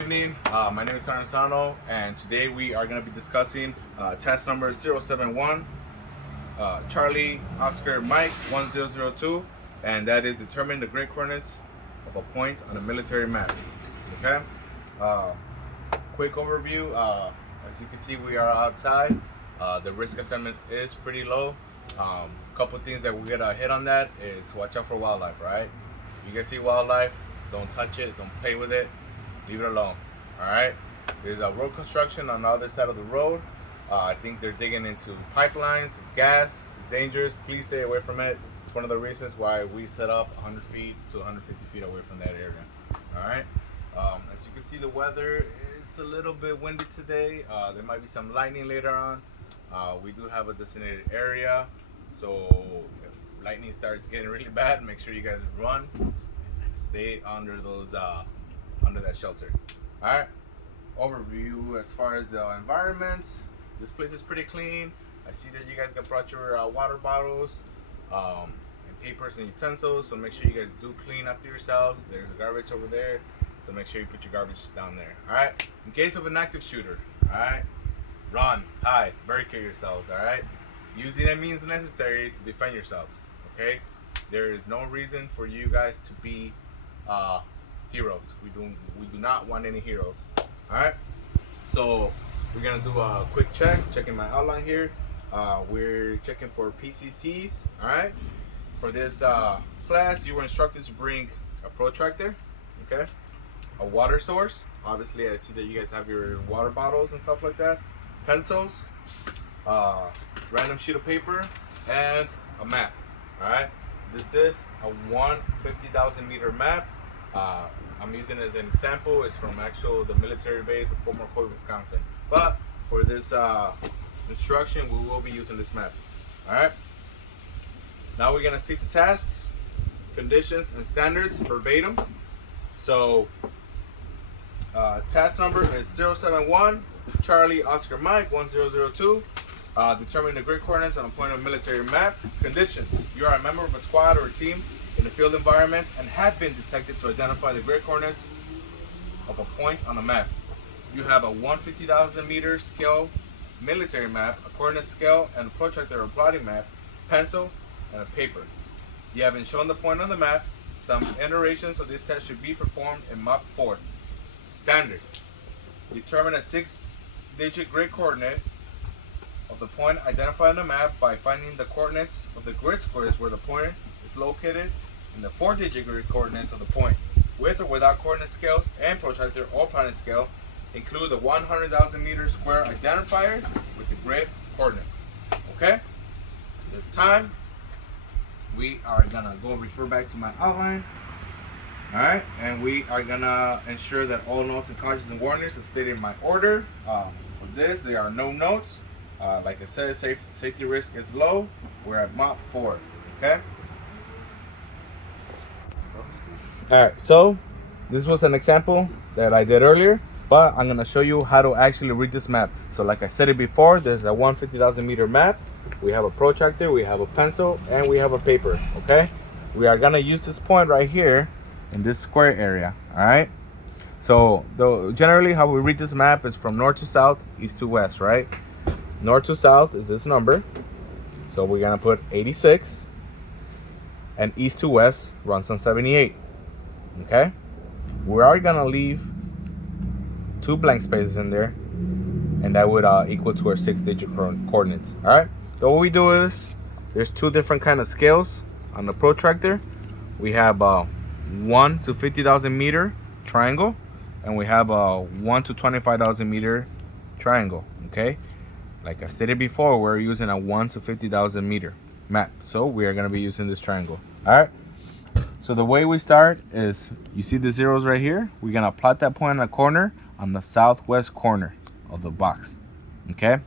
Good evening, my name is Sarnasano, and today we are going to be discussing test number 071, Charlie Oscar Mike 1002, and that is determine the grid coordinates of a point on a military map. Okay, quick overview. As you can see, we are outside. The risk assessment is pretty low. Couple things that we gotta hit on that is watch out for wildlife. Right, if you guys see wildlife, don't touch it, don't play with it. Leave it alone. All right. There's a road construction on the other side of the road. I think they're digging into pipelines. It's gas. It's dangerous. Please stay away from it. It's one of the reasons why we set up 100 feet to 150 feet away from that area. All right. As you can see, the weather, it's a little bit windy today. There might be some lightning later on. We do have a designated area, so if lightning starts getting really bad, make sure you guys run. Stay under those under that shelter. All right, overview as far as the environment. This place is pretty clean. I see that you guys brought your water bottles and papers and utensils, so make sure you guys do clean after yourselves. There's a garbage over there, so make sure you put your garbage down there. All right, in case of an active shooter, all right, run, hide, barricade yourselves. All right, using any means necessary to defend yourselves. Okay, there is no reason for you guys to be heroes. We do not want any heroes. All right, so we're gonna do a quick checking my outline here. We're checking for PCCs. All right, for this class you were instructed to bring a protractor, okay, a water source. Obviously I see that you guys have your water bottles and stuff like that, pencils, random sheet of paper, and a map. All right, this is a 150,000 meter map. I'm using it as an example. It's from the military base of Fort McCoy, Wisconsin. But for this instruction, we will be using this map. All right. Now we're gonna state the tasks, conditions, and standards verbatim. So task number is 071 Charlie Oscar Mike 1002. Determine the grid coordinates on a point of military map. Conditions: you are a member of a squad or a team in the field environment and have been detected to identify the grid coordinates of a point on a map. You have a 150,000 meter scale military map, a coordinate scale, and a protractor or plotting map, pencil, and a paper. You have been shown the point on the map. Some iterations of this test should be performed in map 4. Standard: determine a 6-digit grid coordinate of the point identified on the map by finding the coordinates of the grid squares where the point is located in the 4-digit grid coordinates of the point, with or without coordinate scales and protractor or plotting scale. Include the 100,000 meter square identifier with the grid coordinates. Okay? This time we are gonna go refer back to my outline. Alright, and we are gonna ensure that all notes and cautions and warnings are stated in my order. For this, there are no notes. Like I said, safety risk is low. We're at map 4. Okay. Alright, so this was an example that I did earlier, but I'm gonna show you how to actually read this map. So like I said it before, there's a 150,000 meter map. We have a protractor, we have a pencil, and we have a paper. Okay. We are gonna use this point right here in this square area. Alright. So generally how we read this map is from north to south, east to west, right? North to south is this number, so we're gonna put 86, and east to west runs on 78. Okay, we are gonna leave 2 blank spaces in there, and that would equal to our 6-digit coordinates. All right, so what we do is there's 2 different kind of scales on the protractor. We have a 1 to 50,000 meter triangle, and we have a 1 to 25,000 meter triangle. Okay. Like I stated before, we're using a 1 to 50,000 meter map, so we are going to be using this triangle. All right, so the way we start is, you see the zeros right here. We're going to plot that point in the corner on the southwest corner of the box. Okay,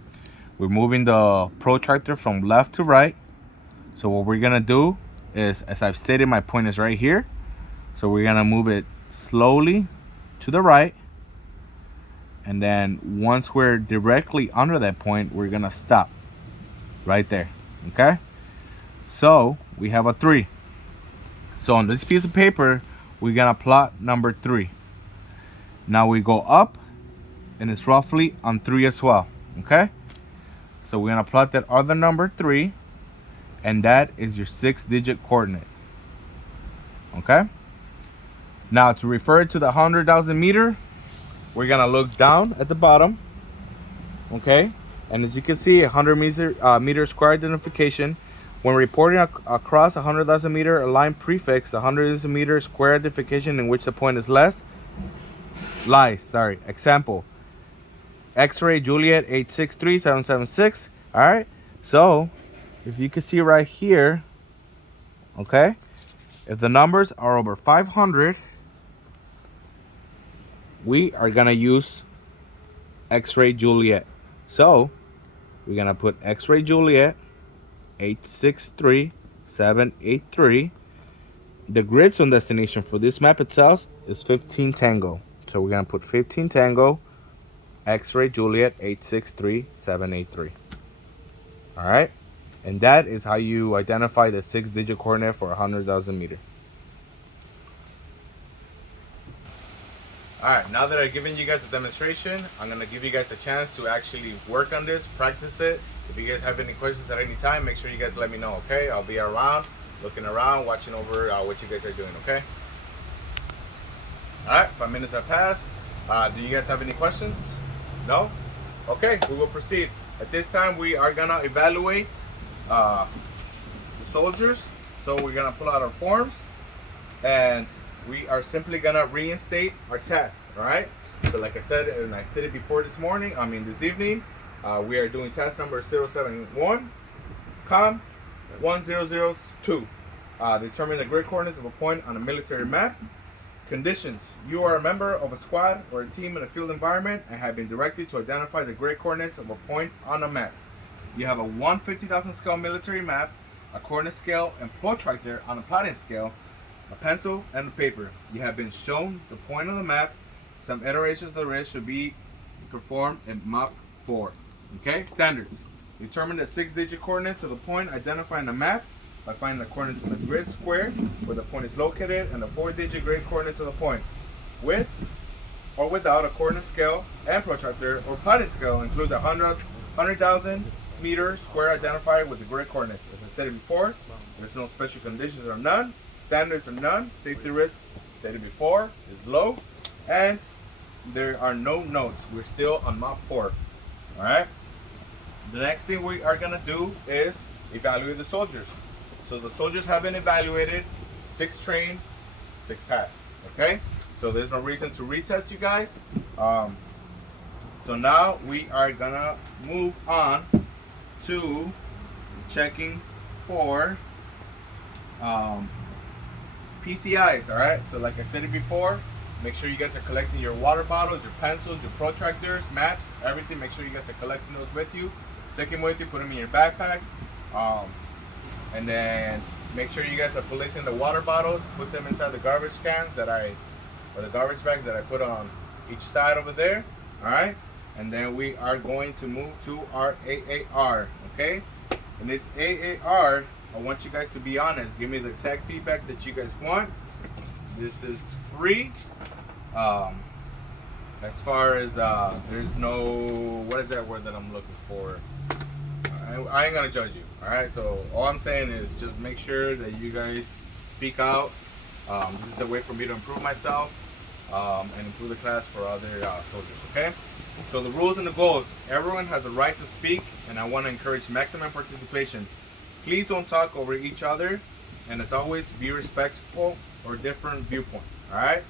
we're moving the protractor from left to right. So what we're going to do is, as I've stated, my point is right here, so we're going to move it slowly to the right. And then once we're directly under that point, we're gonna stop right there. Okay, so we have a 3. So on this piece of paper, we're gonna plot number 3. Now we go up, and it's roughly on 3 as well. Okay, so we're gonna plot that other number 3, and that is your 6-digit coordinate. Okay, now to refer to the 100,000 meter, we're gonna look down at the bottom. Okay, and as you can see, 100 meter square identification. When reporting across 100,000 meter, a line prefix 100 meter square identification in which the point is lies. Example: X-ray Juliet 863776. All right. So if you can see right here, okay, if the numbers are over 500, we are gonna use X-ray Juliet. So we're gonna put X-ray Juliet 863783. The grid zone destination for this map itself is 15 Tango. So we're gonna put 15 Tango, X-ray Juliet 863783. All right, and that is how you identify the 6-digit coordinate for 100,000 meter. All right, now that I've given you guys a demonstration, I'm gonna give you guys a chance to actually work on this, practice it. If you guys have any questions at any time, make sure you guys let me know, okay? I'll be around, looking around, watching over what you guys are doing, okay? All right, 5 minutes have passed. Do you guys have any questions? No? Okay, we will proceed. At this time, we are gonna evaluate the soldiers. So we're gonna pull out our forms, and we are simply gonna reinstate our task. All right. So like I said, and I stated before this evening, we are doing task number 071, com 1002. Determine the grid coordinates of a point on a military map. Conditions: you are a member of a squad or a team in a field environment and have been directed to identify the grid coordinates of a point on a map. You have a 1/50,000 scale military map, a coordinate scale and protractor on a plotting scale, a pencil and a paper. You have been shown the point on the map. Some iterations of the rest should be performed in Mach 4. Okay, standards. Determine the 6-digit coordinates of the point identified on the map by finding the coordinates on the grid square where the point is located and the 4-digit grid coordinates of the point. With or without a coordinate scale and protractor or plotting scale, include the 100,000 meter square identified with the grid coordinates. As I stated before, there's no special conditions or none. Standards are none. Safety risk, stated before, is low. And there are no notes. We're still on Mach 4. Alright? The next thing we are going to do is evaluate the soldiers. So the soldiers have been evaluated, 6 trained, 6 passed. Okay? So there's no reason to retest you guys. So now we are going to move on to checking for PCIs, all right? So like I said before, make sure you guys are collecting your water bottles, your pencils, your protractors, maps, everything. Make sure you guys are collecting those with you. Take them with you, put them in your backpacks. And then make sure you guys are placing the water bottles, put them inside the garbage cans or the garbage bags that I put on each side over there, all right? And then we are going to move to our AAR, okay? And this AAR, I want you guys to be honest. Give me the exact feedback that you guys want. This is free. As far as there's no, what is that word that I'm looking for? I ain't gonna judge you. All right. So all I'm saying is just make sure that you guys speak out. This is a way for me to improve myself and improve the class for other soldiers. Okay. So the rules and the goals. Everyone has a right to speak, and I want to encourage maximum participation. Please don't talk over each other, and as always, be respectful or different viewpoints. All right.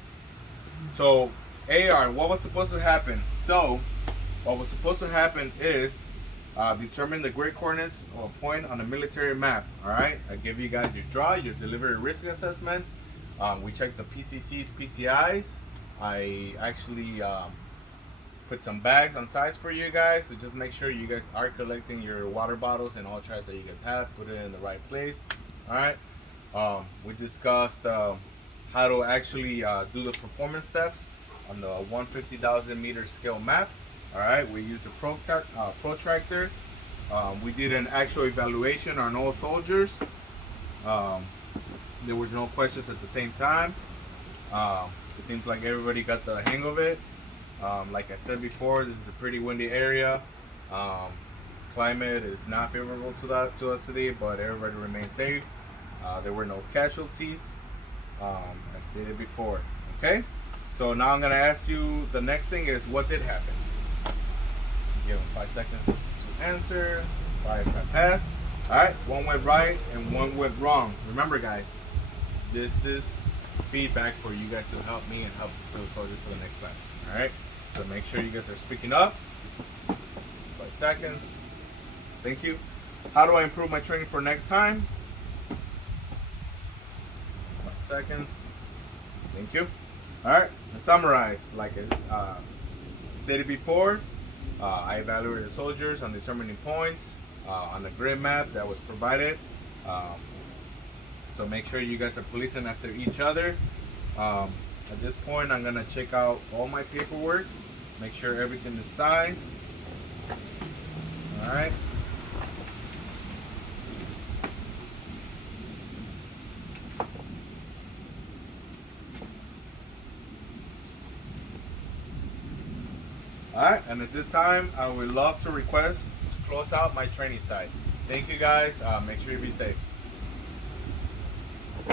So AR, what was supposed to happen? So what was supposed to happen is determine the grid coordinates of a point on a military map. All right. I give you guys your draw, your delivery risk assessment. We checked the PCCs, PCIs. I actually put some bags on sides for you guys, so just make sure you guys are collecting your water bottles and all trash that you guys have. Put it in the right place. All right. We discussed how to actually do the performance steps on the 150,000 meter scale map. All right. We used a protractor. We did an actual evaluation on all soldiers. There was no questions at the same time. It seems like everybody got the hang of it. Like I said before, this is a pretty windy area. Climate is not favorable to us today, but everybody remains safe. There were no casualties, as stated before. Okay, so now I'm gonna ask you. The next thing is, what did happen? Give them 5 seconds to answer. 5 have passed. All right, one went right and one went wrong. Remember, guys, this is feedback for you guys to help me and help the soldiers for the next class. All right, so make sure you guys are speaking up. 5 seconds. Thank you. How do I improve my training for next time? 5 seconds. Thank you. All right, to summarize, like I stated before, I evaluated the soldiers on determining points on the grid map that was provided. So make sure you guys are policing after each other. At this point, I'm gonna check out all my paperwork, make sure everything is signed. All right. Alright, and at this time, I would love to request to close out my training site. Thank you guys. Make sure you be safe.